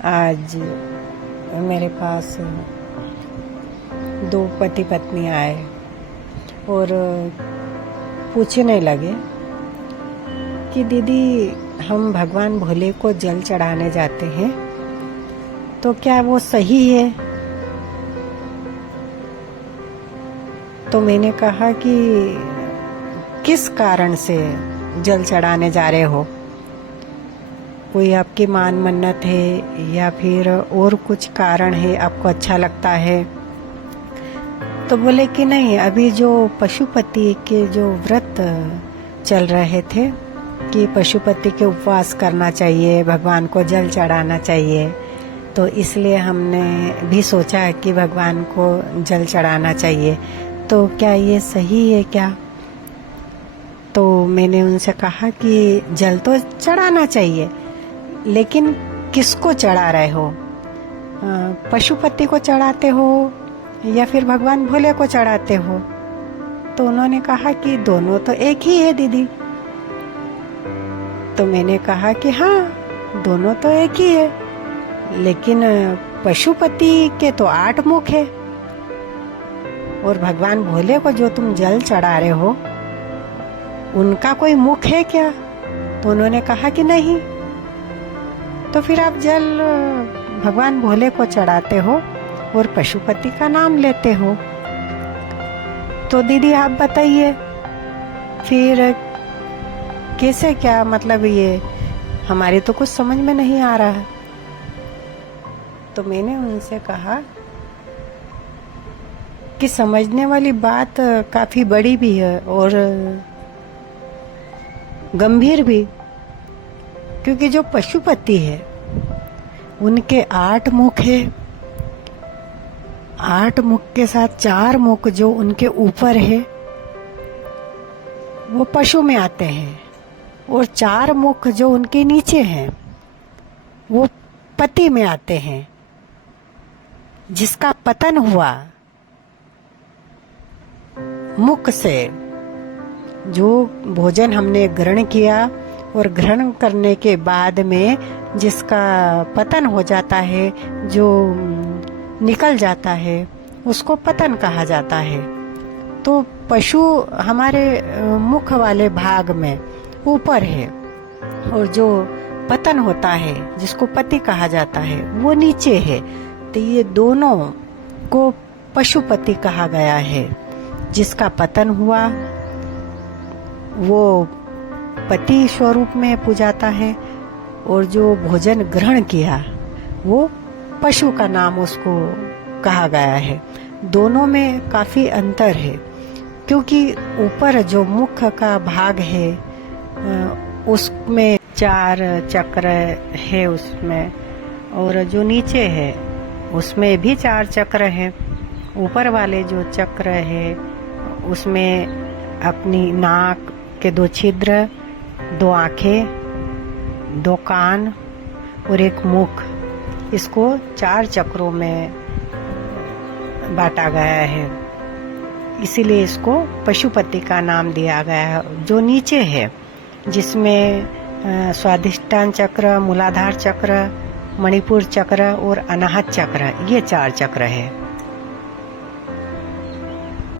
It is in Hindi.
आज मेरे पास दो पति पत्नी आए और पूछने लगे कि दीदी, हम भगवान भोले को जल चढ़ाने जाते हैं तो क्या वो सही है? तो मैंने कहा कि किस कारण से जल चढ़ाने जा रहे हो? कोई आपकी मान मन्नत है या फिर और कुछ कारण है, आपको अच्छा लगता है? तो बोले कि नहीं, अभी जो पशुपति के जो व्रत चल रहे थे कि पशुपति के उपवास करना चाहिए, भगवान को जल चढ़ाना चाहिए, तो इसलिए हमने भी सोचा है कि भगवान को जल चढ़ाना चाहिए। तो क्या ये सही है क्या? तो मैंने उनसे कहा कि जल तो चढ़ाना चाहिए, लेकिन किसको चढ़ा रहे हो? पशुपति को चढ़ाते हो या फिर भगवान भोले को चढ़ाते हो? तो उन्होंने कहा कि दोनों तो एक ही है दीदी। तो मैंने कहा कि हाँ, दोनों तो एक ही है, लेकिन पशुपति के तो 8 मुख है और भगवान भोले को जो तुम जल चढ़ा रहे हो उनका कोई मुख है क्या? तो उन्होंने कहा कि नहीं। तो फिर आप जल भगवान भोले को चढ़ाते हो और पशुपति का नाम लेते हो। तो दीदी आप बताइए फिर कैसे, क्या मतलब ये हमारी तो कुछ समझ में नहीं आ रहा है। तो मैंने उनसे कहा कि समझने वाली बात काफी बड़ी भी है और गंभीर भी, क्योंकि जो पशुपति है उनके 8 मुख है। 8 मुख के साथ 4 मुख जो उनके ऊपर है वो पशु में आते हैं, और 4 मुख जो उनके नीचे हैं वो पति में आते हैं। जिसका पतन हुआ मुख से, जो भोजन हमने ग्रहण किया और ग्रहण करने के बाद में जिसका पतन हो जाता है, जो निकल जाता है, उसको पतन कहा जाता है। तो पशु हमारे मुख वाले भाग में ऊपर है, और जो पतन होता है जिसको पति कहा जाता है वो नीचे है। तो ये दोनों को पशुपति कहा गया है। जिसका पतन हुआ वो पति स्वरूप में पूजाता है, और जो भोजन ग्रहण किया वो पशु का नाम उसको कहा गया है। दोनों में काफी अंतर है, क्योंकि ऊपर जो मुख का भाग है उसमें 4 चक्र है उसमें, और जो नीचे है उसमें भी 4 चक्र है। ऊपर वाले जो चक्र है उसमें अपनी नाक के 2 छिद्र, 2 आंखें, 2 कान और 1 मुख, इसको 4 चक्रों में बांटा गया है। इसीलिए इसको पशुपति का नाम दिया गया है। जो नीचे है जिसमें स्वादिष्टान चक्र, मूलाधार चक्र, मणिपुर चक्र और अनाहत चक्र, ये 4 चक्र है।